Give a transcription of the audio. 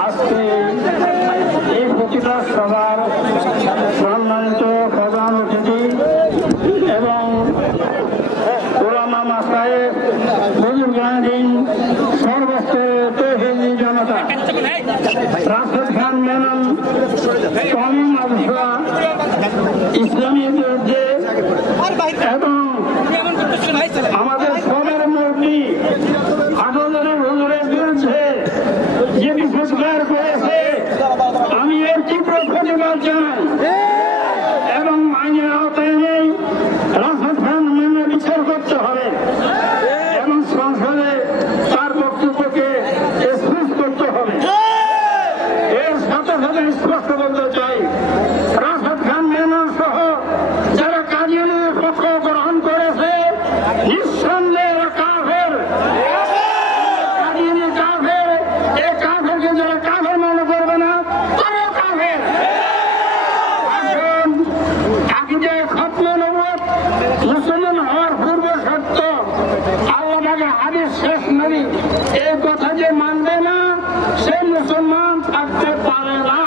আজকে এই প্রতিটা সভার সম্মানিত প্রধান অতিথি এবং ওলামা মাসায়েব বুজুর্গানীন সর্বস্তরের তহিদি জনতা রাশেদ খান মেনন ইসলামী বিরুদ্ধে এবং বিশেষকার করেছে আমি এর তীব্র প্রতিবাদ জানাই। এবং আইনের আওতায় নেই খান মেনে বিচার করতে হবে। এবং সংসদে তার বক্তব্যকে স্পষ্ট করতে হবে। এর সাথে সাথে স্পষ্ট বলতে চাই রাফাত খান মেনন সহ যারা কাজিয়ানের পক্ষ গ্রহণ করেছে, নিঃসন্দেহে তাকে হাদিস শেষ নবী এই কথা যে মানবে না সে মুসলমান থাকতে পারে না।